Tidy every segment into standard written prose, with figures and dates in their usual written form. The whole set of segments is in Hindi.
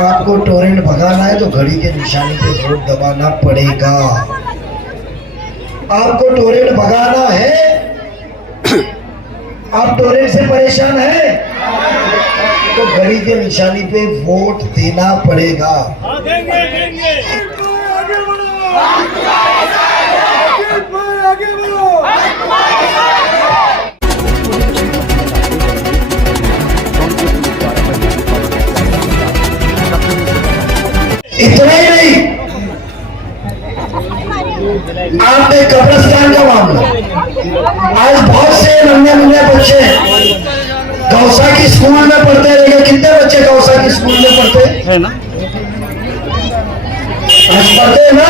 आपको टोरेंट भगाना है तो घड़ी के निशानी पे वोट दबाना पड़ेगा। आपको टोरेंट भगाना है, आप टोरेंट से परेशान है तो घड़ी के निशानी पे वोट देना पड़ेगा। देंगे देंगे। इतना ही नहीं, आपने कब्रिस्तान का मामला, आज बहुत से नन्हे मुन्ने बच्चे गौसा की स्कूल में पढ़ते हैं, लेकिन कितने बच्चे गौसा की स्कूल में पढ़ते हैं ना? आज पढ़ते हैं ना।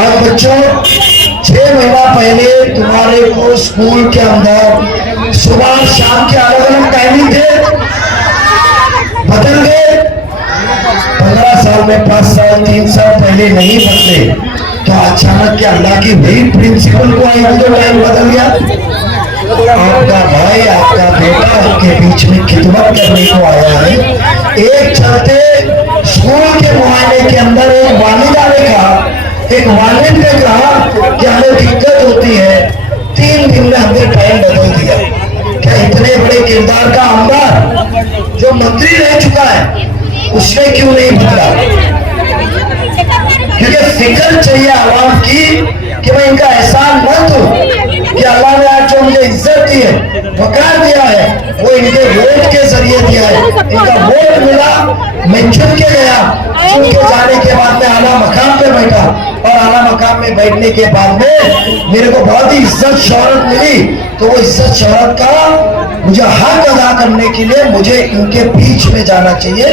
आज बच्चों 6 महीना पहले तुम्हारे को स्कूल के अंदर सुबह शाम के अलग अलग टाइमिंग थे, बदल गए। 15 साल में 5 साल 3 साल पहले नहीं बदले तो अचानक के अल्लाह की वही प्रिंसिपल को आई तो टाइम बदल गया। आपका भाई आपका बेटा आपके बीच में खिदमत करने को आया है। एक चलते स्कूल के मुआयने के अंदर एक वालिदा ने कहा, एक वालिद ने कहा कि हमें दिक्कत होती है, 3 दिन में हमने टाइम बदल दिया। क्या इतने बड़े किरदार का आमदार जो मंत्री रह चुका है उसने क्यों नहीं बदला? क्योंकि फिक्र चाहिए आवाम की कि मैं इनका एहसान मत हूं कि अल्लाह ने आज जो मुझे इज्जत दी है, वकार दिया है, वो इनके वोट के जरिए दिया है। इनका वोट मिला, मैं चुन के गया, चुन के जाने के बाद में आला मकाम पे बैठा और आला मकाम में बैठने के बाद में मेरे को बहुत ही इज्जत शोहरत मिली। तो वो इज्जत शोहरत का मुझे हक अदा करने के लिए मुझे इनके बीच में जाना चाहिए,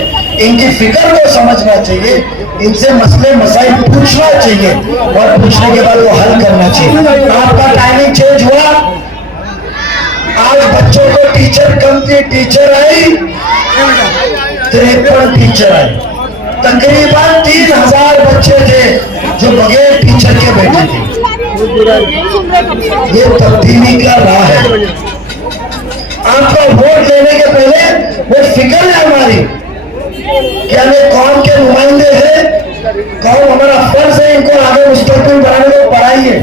इनकी फिक्र को समझना चाहिए, इनसे मसले मसाइल पूछना चाहिए और पूछने के बाद वो हल करना चाहिए। आपका टाइमिंग चेंज हुआ, आज बच्चों को टीचर कम थी, टीचर आई 53 टीचर आई। तकरीबन 3000 बच्चे थे जो बगैर टीचर के बैठे थे। ये तब्दीली का राह है। आपको वोट देने के पहले वो फिक्र है हमारी कि हमें कौम के नुमाइंदे हैं, कौम हमारा फर्ज है, इनको आगे मुस्तकबिल बनाने को पढ़ाइए।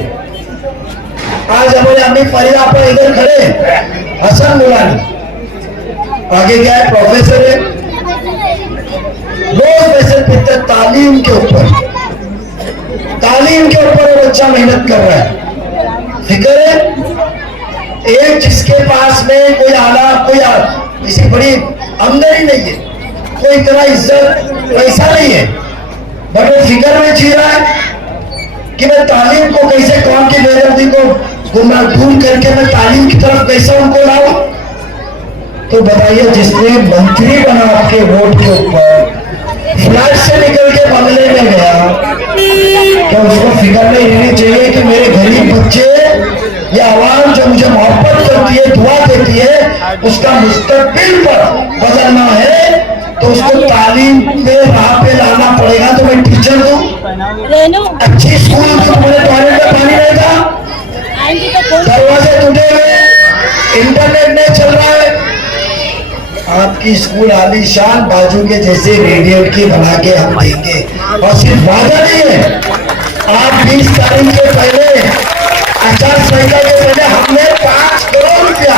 आज हमारे अम्मी फरीदा पर इधर खड़े हसन मुलानी, आगे क्या है प्रोफेसर है, रोज पैसे पीते तालीम के ऊपर बच्चा मेहनत कर रहा है। फिक्र है एक जिसके पास में कोई आला कोई इसी बड़ी आमदनी नहीं है, कोई इतना इज्जत पैसा नहीं है, बट वो फिक्र में जी रहा है कि मैं तालीम को कैसे, कौम की बेदर्दी को गुमराह दूर करके मैं तालीम की तरफ कैसे उनको लाऊं। तो बताइए, जिसने मंत्री बना आपके वोट के ऊपर, फ्लैट से निकल के बंगले में गया, क्या उसको फिक्र नहीं रहनी चाहिए कि मेरे गरीब बच्चे या आवाम जो मुझे मोहब्बत करती है, दुआ देती है, उसका मुस्तकबिल पर बदलना है तो उसको तालीम पे राह पे लाना पड़ेगा। तो मैं टीचर दूं, अच्छी स्कूल तो मेरे टॉयलेट में पानी नहीं था, दरवाजे टूटे हुए, इंटरनेट नहीं चल रहा है। आपकी स्कूल आलीशान बाजू के जैसे रेडिएट की बना के हम देंगे, और सिर्फ वादा नहीं है, आप 20 तारीख के पहले आचार संहिता के पहले हमने 5 करोड़ रुपया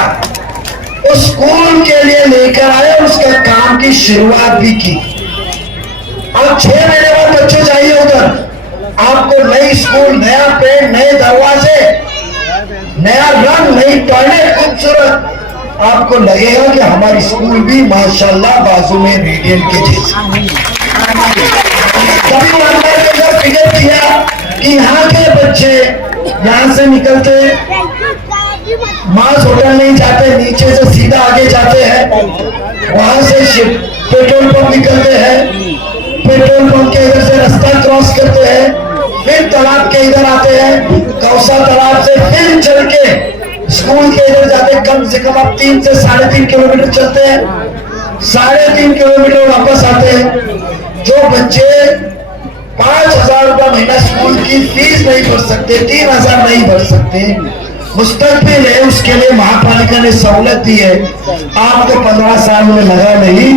उस स्कूल के लिए लेकर आए, उसका काम की शुरुआत भी की। अब 6 महीने बाद बच्चों चाहिए उधर, आपको नई स्कूल, नया पेड़, नए दरवाजे, नया रंग, नई टॉयलेट, खूबसूरत, आपको लगेगा कि हमारी स्कूल भी माशाल्लाह बाजू में रेडियंट के जैसे। कभी फिक्र किया कि यहाँ के बच्चे यहाँ से निकलते मास होटल नहीं जाते, नीचे से सीधा आगे जाते हैं, वहां से पेट्रोल पंप निकलते हैं, पेट्रोल पंप के इधर से रास्ता क्रॉस करते हैं, फिर तालाब के इधर आते हैं, कौसा तालाब से फिर चल के स्कूल के इधर जाते, कम से कम आप 3 से 3.5 किलोमीटर चलते हैं, 3.5 किलोमीटर वापस आते हैं। जो बच्चे 5000 रुपया महीना स्कूल की फीस नहीं भर सकते, 3000 नहीं भर सकते, मुस्तकबिल है, उसके लिए महापालिका ने सहूलत दी है। आपको 15 साल में लगा नहीं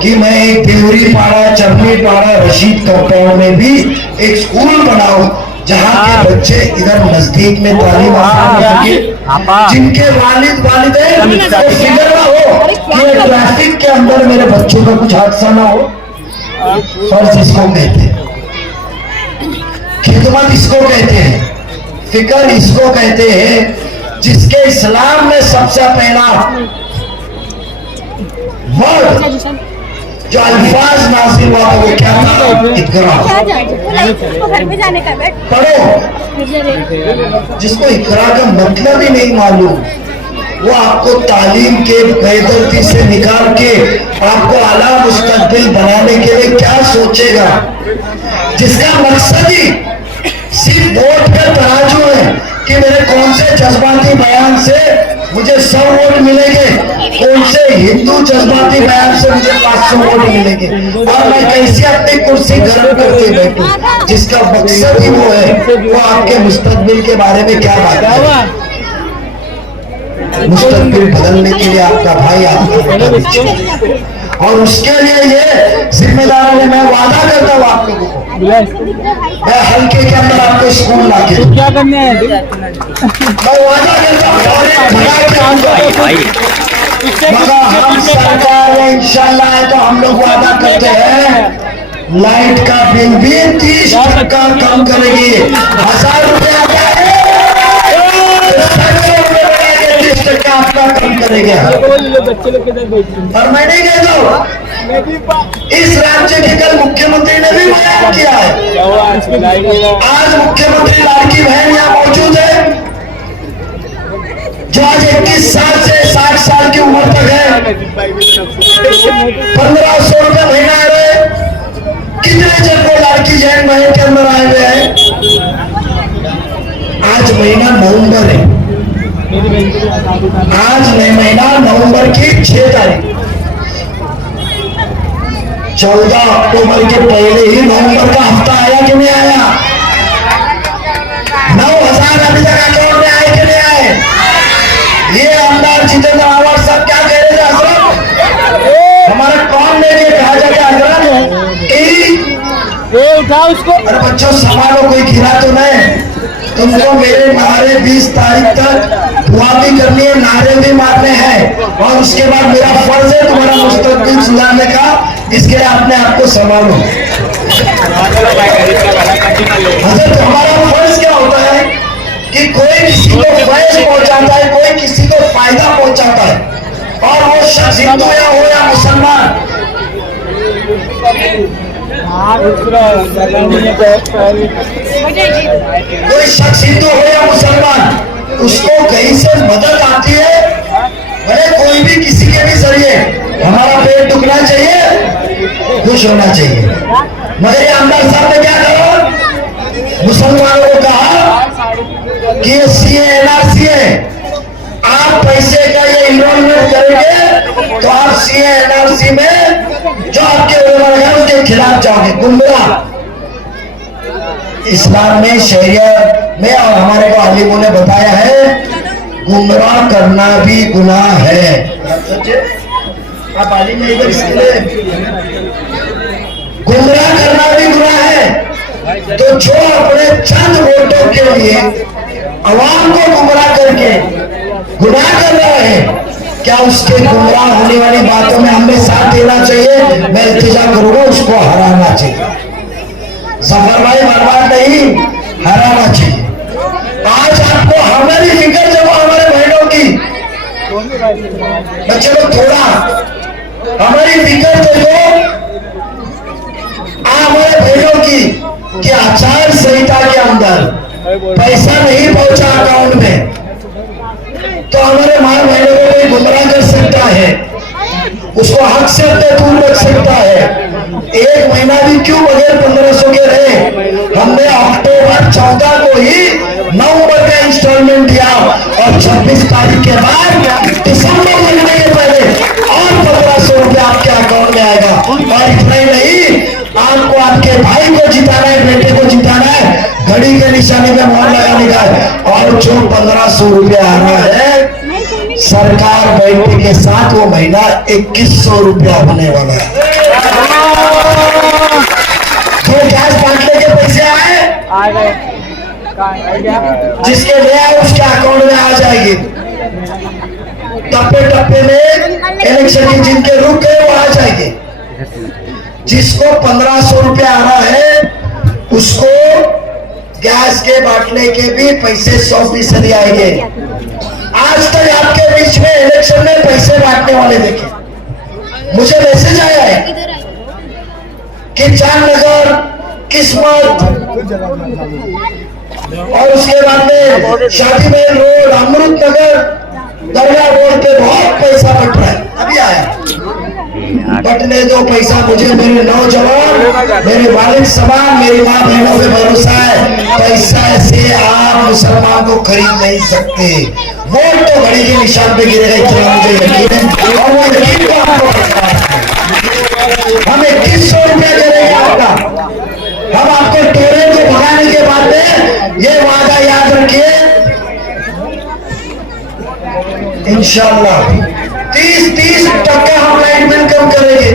कि मैं एक देवरी पाड़ा, चरनी पाड़ा, रशीद कंपाउंड में भी एक स्कूल बनाऊं जहाँ के बच्चे इधर नजदीक में तालीम हासिल कर सके, जिनके वालिदैन को फिक्र ना हो कि ट्रैफिक के अंदर मेरे बच्चों का कुछ हादसा ना हो। फर्ज इसको कहते हैं, खिदमत इसको कहते हैं, फिक्र इसको कहते हैं, जिसके इस्लाम में सबसे पहला वर्ड जो अल्फाज नाज़िल हुआ वो क्या था? इकरा। पढ़ो। जिसको इकरा का मतलब ही नहीं मालूम, वो आपको तालीम के बेदर्दी से निकाल के आपको आला मुस्तकबिल बनाने के लिए क्या सोचेगा? जिसका मकसद ही सिर्फ वोट पे तराजू है कि मेरे कौन से जज्बाती बयान से मुझे 100 वोट मिलेंगे, कौन से हिंदू जज्बाती बयान से मुझे 500 वोट मिलेंगे, और मैं कैसे अपनी कुर्सी गर्म करके बैठूं। जिसका मकसद ही वो है, वो आपके मुस्तकबिल के बारे में क्या बात है। मुस्तकबिल बदलने के लिए आपका भाई आपका, और उसके लिए ये जिम्मेदार है। मैं वादा करता हूँ आप लोगों को, मैं हल्के के अंदर आपको स्कूल लाके क्या करने हैं, मैं वादा करता हूँ। मगर हम सरकार है इंशाल्लाह है तो हम लोग वादा करते हैं लाइट का बिल भी 30% कम करेगी। 1000 रुपया आपका कम करेगा। और मैं नहीं कहता हूँ, इस राज्य के कल मुख्यमंत्री ने भी बयान किया है। आज मुख्यमंत्री लाड़की बहन यहाँ मौजूद है, जो आज 21 साल से 60 साल की उम्र तक है। 1500 रुपये महीना आ रहे। कितने जन को लाड़की जैन बहन के अंदर आए हुए हैं? आज महीना नवंबर है, आज महीना नवंबर की 6 तारीख, 14 अक्टूबर के पहले ही नवंबर का हफ्ता आया कि नहीं आया? 9000 अभी तक अकाउंट में आए कि नहीं आए? ये आमदार जितेंद्र आवाज साहब क्या कह रहे थे? हजरत हमारा कौन ने ये कहा जाता है हजरत उठाओ उसको। अरे बच्चों संभालो, कोई गिरा तो नहीं। तुमको मेरे नारे 20 तारीख तक दुआ भी करनी है, नारे भी मारने हैं, और उसके बाद मेरा फर्ज है तुम्हारा मुस्तकबिल सुधारने का। इसके लिए आपने आपको संभालो। हजरत हमारा फर्ज क्या होता है कि कोई किसी को फैज पहुंचाता है, कोई किसी को फायदा पहुंचाता है, और वो शख्स हिंदू या हो या मुसलमान, कोई शख्स हिंदू हो या मुसलमान, उसको कहीं से मदद आती है, भले कोई भी किसी के भी जरिए। हमारा पेट दुखना चाहिए, खुश होना चाहिए। मगर ये आमदार साहब ने क्या कहा? मुसलमानों को कहा कि ये सीए एनआरसी है, आप पैसे का ये इन्वॉल्वमेंट करेंगे तो आप सीए एनआरसी में जो आपके उलमा है उसके खिलाफ जाओगे। गुमराह इस्लाम में, शरीयत में और हमारे को आलिमों ने बताया है, गुमराह करना भी गुनाह है। आप आलिम में इधर इसके लिए गुमराह करना भी गुनाह है। तो जो अपने चंद वोटों के लिए अवाम को गुमराह करके गुनाह कर रहा है, क्या उसके गुमराह होने वाली बातों में हमें साथ देना चाहिए? मैं इल्तिजा करूंगा, उसको हराना चाहिए। जफर भाई बर्बाद नहीं, हराना चाहिए। आज आपको हमारी फिक्र जब हमारे बहनों की, बच्चे लोग थोड़ा हमारी फिक्र देखो हमारे बहनों की कि आचार संहिता के अंदर पैसा नहीं पहुंचा अकाउंट में, तो हमारे माँ बहनों को कोई गुमराह कर सकता है, उसको हक से दूर रख सकता है। एक महीना भी क्यों बगैर 1500 के रहे? हमने अक्टूबर 14 को ही नवंबर का इंस्टॉलमेंट दिया, और 26 तारीख के बाद दिसंबर महीने के पहले और 1500 रुपया आपके अकाउंट में आएगा। और इतना ही नहीं, आपको आपके भाई को जिताना है, बेटे को जिताना है, घड़ी के निशाने में मोहर लगाने का है। और और जो 1500 रुपया आ रहा है सरकार बैठने के साथ वो महीना 2100 रुपया होने वाला है। जो गैस बांटने के पैसे आए जिसके ले आए उसके अकाउंट में आ जाएगी। टप्पे टप्पे में इलेक्शन की जिनके रुक गए वो आ जाएंगे। जिसको 1500 रुपया आ रहा है उसको गैस के बांटने के भी पैसे 100% आएंगे। आज तक आपके बीच में इलेक्शन में पैसे बांटने वाले देखे, मुझे मैसेज आया है कि चांदनगर, किस्मत और उसके बाद में शादी महल रोड, अमृत नगर, दरगाह रोड पे बहुत पैसा बट रहा है। अभी आया बटने दो पैसा मुझे, मेरे नौजवान, मेरे वालिद समान, मेरी माँ बहनों पे भरोसा है। पैसा से आप मुसलमान को खरीद नहीं सकते। वोट तो घड़ी के निशान पे गिरेगा, इतना मुझे यकीन है। और वो यकीन को आपको हम 2100 रुपया करेंगे आपका। हम आपको टोरे को भगाने के बाद में ये वादा याद रखिए, इंशाअल्लाह 30% हम लाइट बिल कम करेंगे।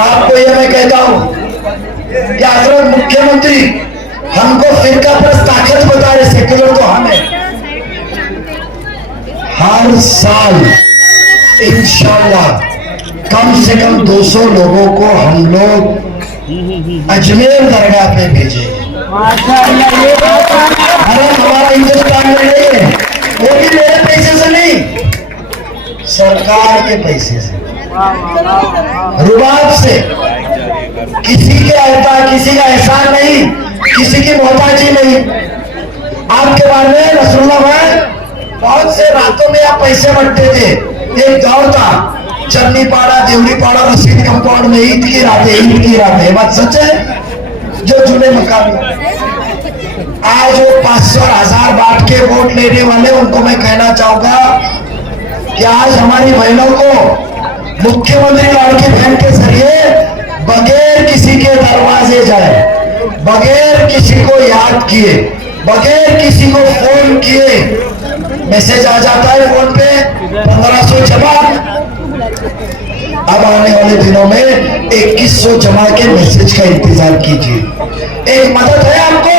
आपको ये मैं कहता हूं कि हजरत मुख्यमंत्री हमको फिरका परस्त ताकत बता रहे, सेक्युलर तो हम है। हर साल इंशाअल्लाह कम से कम 200 लोगों को हम लोग अजमेर दरगाह पे भेजे। अरे हमारा हिंदुस्तान में नहीं है, वो भी मेरे पैसे से नहीं, सरकार के पैसे से, रुबाब से। किसी के अहता, किसी का एहसान नहीं, किसी की मोहताजी नहीं। आपके बारे में रसूलुल्लाह भाई बहुत से रातों में आप पैसे बंटते थे। एक दौर था चन्नी पाड़ा, देवरी पाड़ा, रसीद कंपाउंड में ईद की रातें, ये बात सच है जो जुड़े मकान। आज वो 500 और 1000 बांट के वोट लेने वाले, उनको मैं कहना चाहूंगा कि आज हमारी बहनों को मुख्यमंत्री लाड़की बहन के जरिए बगैर किसी के दरवाजे जाए, बगैर किसी को याद किए, बगैर किसी को फोन किए मैसेज आ जाता है फोन पे 1500 जमा। अब आने वाले दिनों में 2100 जमा के मैसेज का इंतजार कीजिए। एक मदद है आपको,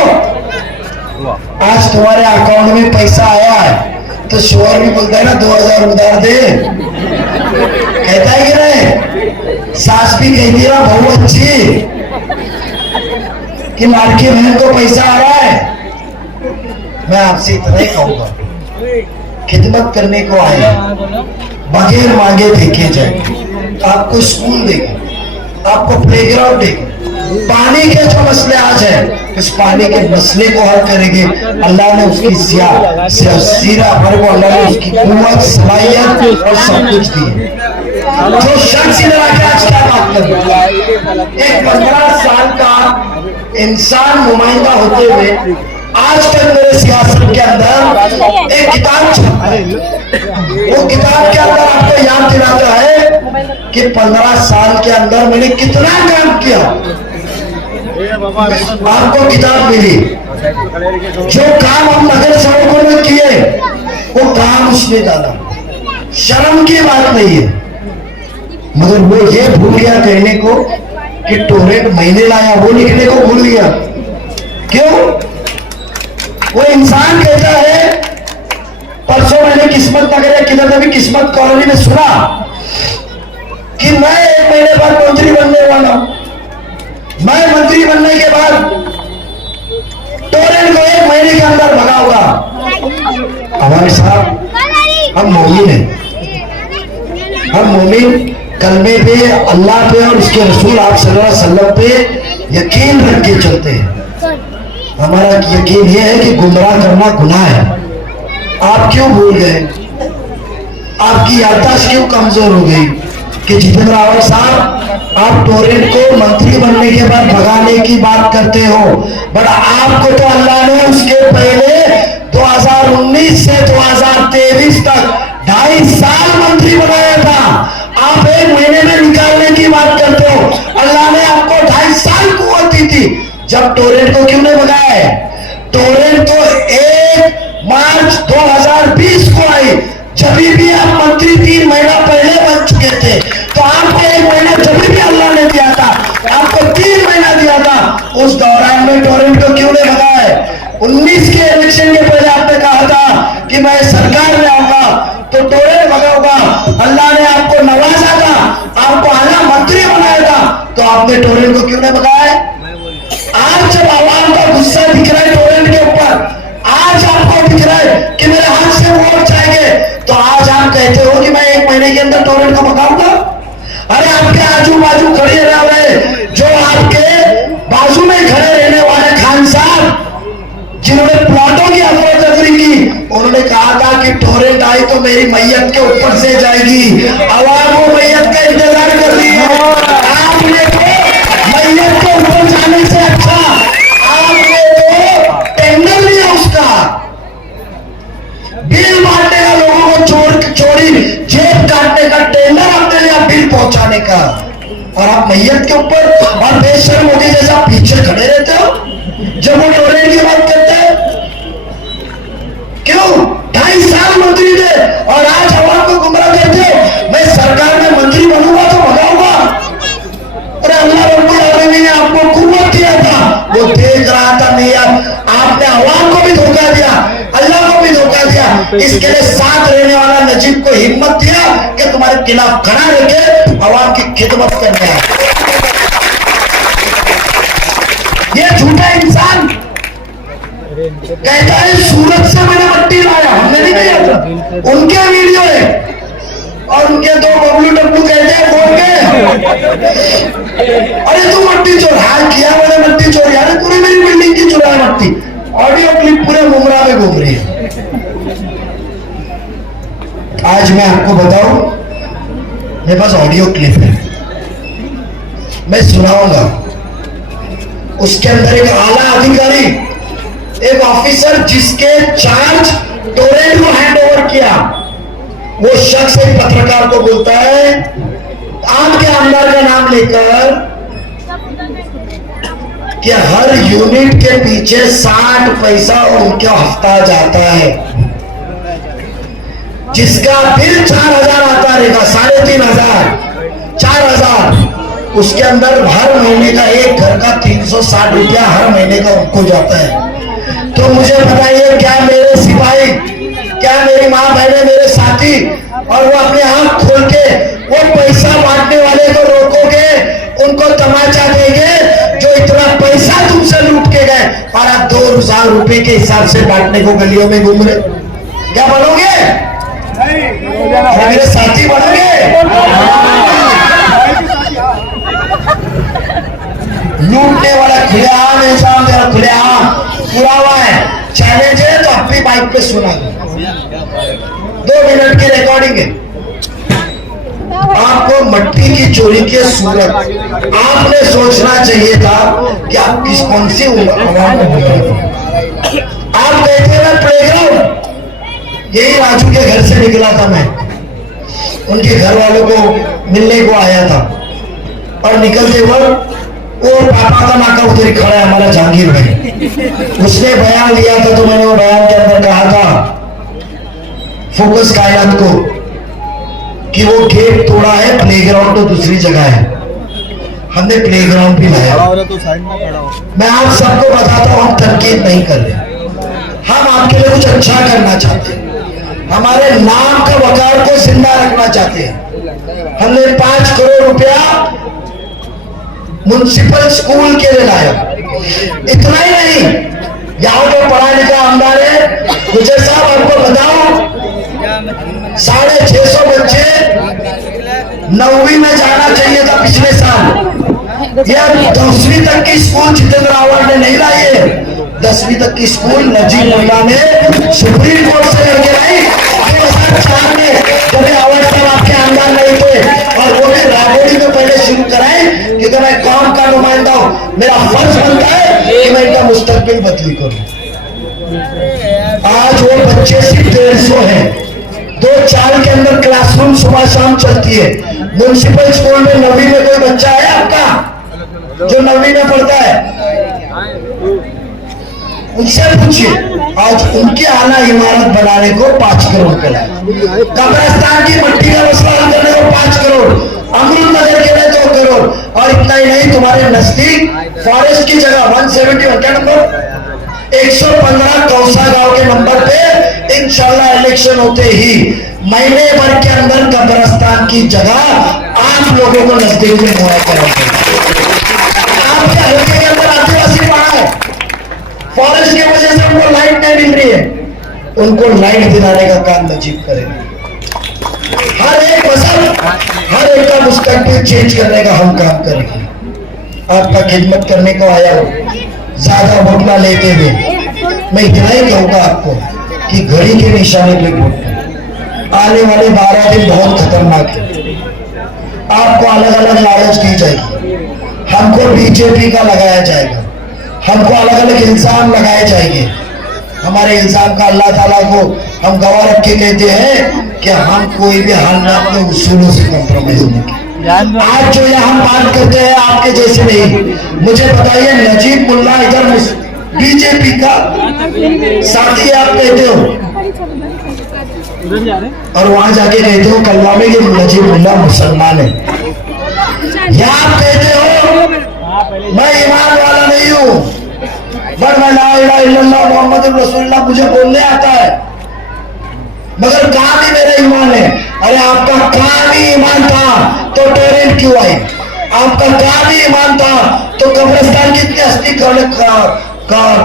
आज तुम्हारे अकाउंट में पैसा आया है तो शोहर भी बोलता है ना 2000 उधार दे, कहता है कि नहीं? सास भी कहती है बहू अच्छी कि लाड़की बहन को पैसा आ रहा है। मैं आपसे इतना ही कहूंगा, खिदमत करने को आए, बगैर मांगे देखे जाए। आपको स्कूल देंगे, आपको प्लेग्राउंड देंगे, पानी के जो मसले आज है उस पानी के मसले को हल करेंगे। अल्लाह ने उसकी सीरा भर को, अल्लाह ने उसकी कुव्वत, सलाहियत और सब कुछ दी। जो शख्स इधर आके आज क्या बात कर रहा है, एक 15 साल का इंसान नुमाइंदा होते हुए आज तक मेरे सियासत के अंदर एक किताब छपा है। वो किताब के अंदर आपको याद दिलाता है कि 15 साल के अंदर मैंने कितना काम किया। आपको किताब मिली, जो काम हम नगर सड़कों में किए वो काम उसने डाला। शर्म की बात नहीं है, मगर वो ये भूल गया कहने को कि टोरेंट महीने लाया, वो लिखने को भूल गया। क्यों? वो इंसान कहता है, परसों मैंने किस्मत नगर या किधर भी किस्मत कॉलोनी में सुना कि मैं 1 महीने बाद मंत्री बनने वाला हूं। मैं मंत्री बनने के बाद टोरेंट को 1 महीने के अंदर भगाऊंगा। हमारे साहब हम मोमिन हैं, हम मोमिन कलमे पे, अल्लाह पे और उसके रसूल आप सल्लल्लाहु अलैहि वसल्लम पे यकीन रख के चलते हैं। हमारा यकीन यह है कि गुमराह करना गुनाह है। आप क्यों भूल गए? आपकी याददाश्त क्यों कमजोर हो गई कि जितेंद्र रावत साहब आप टोरेंट को मंत्री बनने के बाद भगाने की बात करते हो, बट आपको तो अल्लाह ने उसके पहले 2019 से 2023 तक 2.5 साल मंत्री बनाया था। आप 1 महीने में निकालने की बात करते हो। अल्लाह ने आपको 2.5 साल कुव्वत दी थी। जब टोरेंट को क्यों नहीं भगाया है? टोरेंट तो 1 मार्च 2020 को आई, जब भी आप मंत्री 3 महीना पहले बन चुके थे, तो आपको 1 महीना जब भी अल्लाह ने दिया था, आपको 3 महीना दिया था, उस दौरान में टोरेंट को क्यों नहीं भगा है? 19 के इलेक्शन के पहले आपने कहा था कि मैं सरकार में आऊंगा तो टोरेंट भगाऊंगा। अल्लाह ने आपको नवाजा था, आपको आला मंत्री बनाया था, तो आपने टोरेंट को क्यों नहीं भगाया? आज जब आवाम का गुस्सा दिख रहा है टोरेंट के ऊपर, आज आपको दिख रहा है कि मेरे हाथ से वोट जाएंगे, तो आज आप कहते हो कि मैं 1 महीने के अंदर टोरेंट को भगाऊंगा? अरे आपके आजू बाजू खड़े रह रहे, जो आपके बाजू में खड़े रहने वाले खान साहब जिन्होंने प्लॉटों की अफरा-तफरी की, उन्होंने कहा था कि टोरेंट आई तो मेरी मैयत के ऊपर से जाएगी। आवाम वो मैयत का इंतजार कर रही है। आपने तो मैयत के ऊपर जाने से अच्छा आपने तो टेंडर लिया, उसका बिल बांटने का, लोगों को चोरी जेब काटने का टेंडर आपने लिया, बिल पहुंचाने का, और आप मैयत के ऊपर और बेशर्म मोदी जैसा पीछे खड़े रहते हो जब वो टोरेंट की बात करते हैं। क्यों 2.5 साल मंत्री थे और आज आवाम को गुमराह करते हो? मैं सरकार में मंत्री बनूंगा तो भगाऊंगा। अरे अल्लाह रब्बुल आलमीन ने आपको कुव्वत दिया था, वो देख रहा था नहीं, आपने आवाम को भी धोखा दिया, अल्लाह को भी धोखा दिया। इसके लिए साथ रहने वाला नजीब को हिम्मत दिया कि तुम्हारे खिलाफ खड़ा रखे, आवाम की खिदमत करने आए। ये झूठा इंसान कहता है सूरत से मैंने मट्टी लाया, हमने नहीं किया था, उनके वीडियो है, और उनके 2 बबलू डब्लू कहते हैं बोल के, अरे तू मट्टी चोर, हाँ किया मैंने मट्टी चोरी, अरे पूरी मेरी बिल्डिंग की चुरा मट्टी। ऑडियो क्लिप पूरे मुमरा में घूम रही है। आज मैं आपको बताऊं, मेरे पास ऑडियो क्लिप है, मैं सुनाऊंगा। उसके अंदर एक आला अधिकारी, एक ऑफिसर जिसके चार्ज टोरेंट को हैंड ओवर किया, वो शख्स एक पत्रकार को बोलता है, आपके आमदार का नाम लेकर, कि हर यूनिट के पीछे 60 पैसा उनका हफ्ता जाता है, जिसका बिल 4,000 आता रहेगा, 3,500, 4,000, उसके अंदर हर महीने का एक घर का 360 रुपया हर महीने का उनको जाता है। तो मुझे बताइए, क्या मेरे सिपाही, क्या मेरी माँ बहने, मेरे साथी, और वो अपने आंख खोल के वो पैसा बांटने वाले को रोकोगे, उनको तमाचा देंगे जो इतना पैसा तुमसे लूट के गए और आप 2,000 रुपए के हिसाब से बांटने को गलियों में घूम रहे? क्या बनोगे? मेरे साथी बनोगे? लूटने वाला खुलेआम इंसान, तेरा खुलेआम पूरा हुआ है, चैलेंज है तो अपनी बाइक पे सुना, 2 मिनट की रिकॉर्डिंग है। आपको मट्टी की चोरी की सूरत आपने सोचना चाहिए था कि आप कौन सी आवाम में बोल रहे थे। आप कहते हैं प्लेग्राउंड, यही राजू के घर से निकला था मैं, उनके घर वालों को मिलने को आया था, और निकलते वक्त वो पापा का नाका उधर ही खड़ा है, हमारा जहांगीर भाई, उसने बयान लिया था, तो मैंने वो बयान के अंदर कहा था फोकस कायनात को कि वो गेट तोड़ा है, प्लेग्राउंड तो दूसरी जगह है, हमने प्लेग्राउंड भी लाया। मैं आप सबको बताता हूँ, हम तनकीद नहीं कर रहे, हम आपके लिए कुछ अच्छा करना चाहते हैं, हमारे नाम का वकार को जिंदा रखना चाहते हैं। हमने 5 करोड़ रुपया म्युनिसिपल स्कूल के लिए लाया। इतना ही नहीं, यहाँ पे पढ़ा लिखा आमदार है, गुजर साहब आपको बताओ, 650 बच्चे 9वीं में जाना चाहिए था पिछले साल, यह 10वीं तक की स्कूल जितेंद्र रावत ने नहीं लाई है, 10वीं तक की स्कूल नजीब मुल्ला ने सुप्रीम कोर्ट से लड़के लाई 2004 में, जब रावत साहब आपके आमदार नहीं थे, और वो भी राबड़ी में पहले शुरू कराए, क्योंकि मैं कौम का नुमाइंदा हूं, मेरा फर्ज बनता है कि मैं इनका मुस्तकबिल बदली करूं। आज वो बच्चे सिर्फ 150 हैं, 2 के अंदर क्लासरूम सुबह शाम चलती है। म्युनिसिपल स्कूल में 9वीं में कोई बच्चा है आपका जो 9वीं में पढ़ता है? उनसे पूछिए, आज उनके आला इमारत बनाने को 5 करोड़ रुपए लगा, कब्रिस्तान की मिट्टी का मसला हल करने को 5 करोड़, अमृत नगर के लिए 2 करोड़, और इतना ही नहीं, तुम्हारे नजदीक फॉरेस्ट की जगह 171 क्या नंबर 115 कौसा गांव के नंबर पे इंशाल्लाह इलेक्शन होते ही महीने भर के अंदर कब्रिस्तान की जगह आप लोगों को नजदीक में मुहैया कराएंगे। आपके हल्के के अंदर आदिवासी पड़ा है, फॉरेस्ट की वजह से उनको लाइट नहीं मिल रही है, उनको लाइट दिलाने का काम नजीब करेंगे। हर एक फसल, हर एक का मुस्तकबिल चेंज करने का हम काम करेंगे। आपका खिदमत करने को आया हूं, ज्यादा वोट ना लेते हुए मैं इतना ही कहूंगा आपको कि घड़ी के निशाने पे वोट, आने वाले 12 दिन बहुत खतरनाक है। आपको अलग अलग लालच दी जाएगी, हमको बीजेपी का लगाया जाएगा, हमको अलग अलग इल्जाम लगाए जाएंगे। हमारे इल्जाम का अल्लाह ताला को हम गवाह रख के कहते हैं कि हम कोई भी हालात में उसूलों से कॉम्प्रोमाइज नहीं करते। आज जो यहाँ हम बात करते हैं आपके जैसे नहीं, मुझे बताइए नजीब मुल्ला इधर बीजेपी का साथी आप कहते हो और वहां जाके कहते हो कलवा में कि नजीब मुल्ला मुसलमान है, या आप कहते हो मैं ईमान वाला नहीं हूं, पर मैं ला इलाहा इल्लल्लाह मुहम्मद रसूलुल्लाह मुझे बोलने आता है, मगर काम ही मेरा ईमान है। अरे आपका काम ही ईमान था तो टोरेंट क्यों आई? आपका काम ही ईमान था तो कब्रिस्तान की इतनी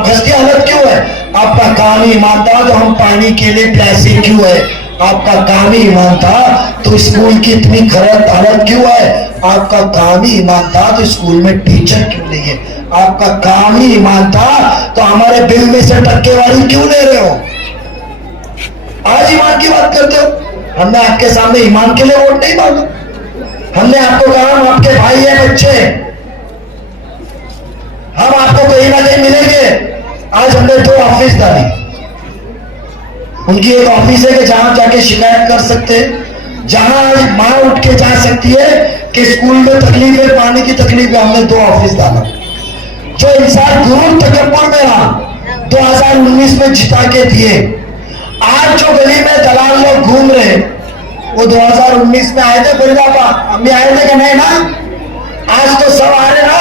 खस्ती हालत क्यों है? आपका काम ही ईमान था तो हम पानी के लिए प्यासे क्यों है? आपका काम ही ईमान था तो स्कूल की इतनी खराब हालत क्यों है? आपका काम ही ईमान था तो स्कूल में टीचर क्यों नहीं है? आपका काम ही ईमान था तो हमारे बिल में से टक्केवारी क्यों ले रहे हो? आज ईमान की बात करते हो। हमने आपके सामने ईमान के लिए वोट नहीं मांगा, हमने आपको कहा हम आपके भाई हैं, बच्चे, हम आपको कहीं ना कहीं मिलेंगे। आज हमने 2 ऑफिस डाली, उनकी एक ऑफिस है कि जहां जाके शिकायत कर सकते हैं, जहां मां उठ के जा सकती है कि स्कूल में तकलीफ है, पानी की तकलीफ है, हमने 2 ऑफिस डाला। जो इंसान गुरूर तकब्बुर में रहा 2019 में जिता के दिए, आज जो गली में दलाल लोग घूम रहे वो 2019 में आए थे, फरीदाबाद अम्मी आए थे कि नहीं ना? आज तो सब आ रहे ना,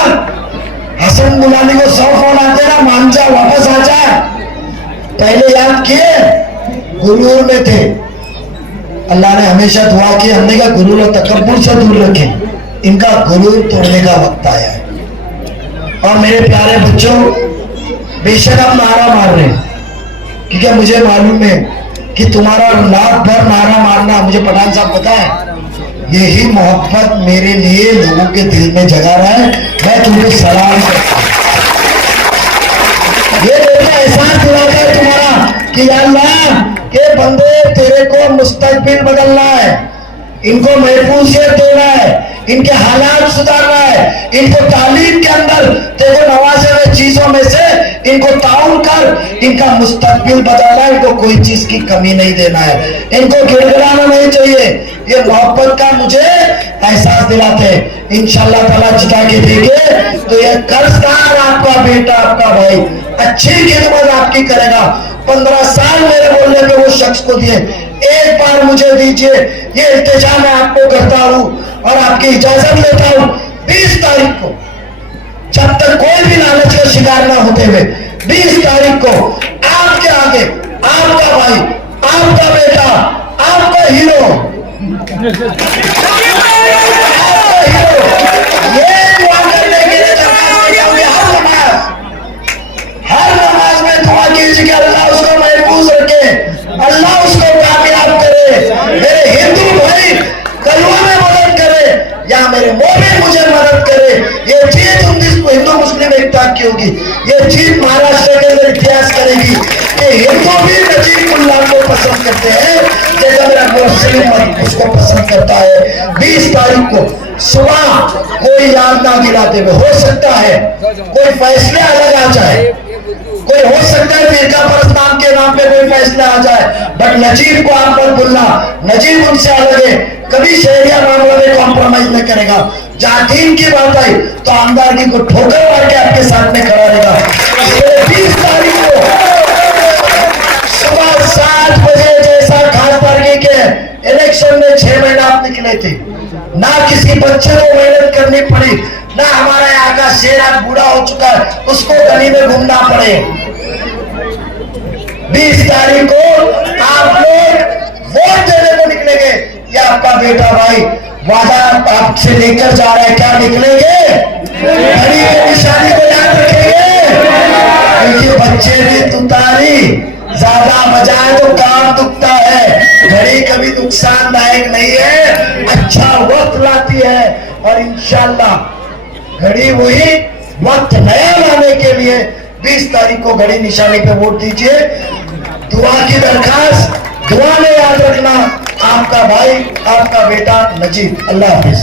हसन बुलानी को 100 फोन आते ना, मान जा वापस आ जा। पहले याद किए गुरूर में थे, अल्लाह ने हमेशा दुआ की, हमने का गुरूर और तकब्बुर से दूर रखे, इनका गुरूर तोड़ने का वक्त आया है। और मेरे प्यारे बच्चों, बेशक आप नारा मार रहे हैं, क्योंकि मुझे मालूम है कि तुम्हारा लाख भर नारा मारना, मुझे पठान साहब पता है, यही मोहब्बत मेरे लिए लोगों के दिल में जगा रहा है। मैं तुम्हें सलाम करता हूं, ये देखना एहसास दिलाता है तुम्हारा कि अल्लाह के बंदे तेरे को मुस्तकबिल बदलना है, इनको महफूजियत देना है, इनके हालात सुधारना है, इनको तालीम के अंदर देखो नवाजे हुए चीजों में से इनको ताउन कर इनका मुस्तकबिल बदलना है, इनको कोई चीज की कमी नहीं देना है, इनको गिड़गिड़ाना नहीं चाहिए। ये मोहब्बत का मुझे एहसास दिलाते हैं। इंशाअल्लाह ताला जिता के देंगे तो ये कर्जदार आपका बेटा, आपका भाई अच्छी खिदमत आपकी करेगा। 15 साल मेरे बोलने पे वो शख्स को दिए, एक बार मुझे दीजिए, ये इल्तिजा मैं आपको करता हूं और आपकी इजाजत लेता हूं। 20 तारीख को, जब तक कोई भी लालच का शिकार ना होते हुए, 20 तारीख को आपके आगे आपका भाई, आपका बेटा, आपका हीरो, आपका हीरो ये दुआ करने के लिए हर नमाज में दुआ कीजिए कि अल्लाह उसको महफूज रखे, अल्लाह उसको कामयाब करे, मेरे हिंदू भाई कलवा में मदद करे या मेरे मोमिन मुझे मदद करे। ये जीत हिंदू मुस्लिम एकता की होगी, ये जीत महाराष्ट्र के अंदर इतिहास करेगी कि हिंदू भी नजीब मुल्ला को पसंद करते हैं जैसा मेरा मुस्लिम उसको पसंद करता है। 20 तारीख को सुबह कोई याद ना दिलाते हुए, हो सकता है कोई फैसले अलग आ जाए, कोई हो सकता है फिरका परस्त नाम के नाम पे कोई फैसला आ जाए, बट नजीब को आप पर बोलना, नजीब उनसे अलग है, कभी शहरिया मामला में कॉम्प्रोमाइज नहीं करेगा। जहां दीन की बात आई तो आमदारगी को ठोकर मार के आपके साथ में खड़ा रहेगा। 20 तारीख को ना किसी बच्चे को मेहनत करनी पड़ी, ना हमारा यहाँ का शेर आज बूढ़ा हो चुका है उसको गली में घूमना पड़े। 20 तारीख को आप लोग वोट देने को निकलेंगे, ये आपका बेटा भाई वादा आपसे लेकर जा रहा है, क्या निकलेंगे? घड़ी की निशानी को याद रखेंगे, क्योंकि बच्चे ने तुतारी ज्यादा बजाए तो काम दुखता है। घड़ी कभी नुकसानदायक नहीं है, अच्छा वक्त लाती है, और इंशाल्लाह घड़ी वही वक्त नया लाने के लिए 20 तारीख को घड़ी निशानी पे वोट दीजिए। दुआ की दरखास्त, दुआ में याद रखना, आपका भाई आपका बेटा नजीब। अल्लाह हाफिज।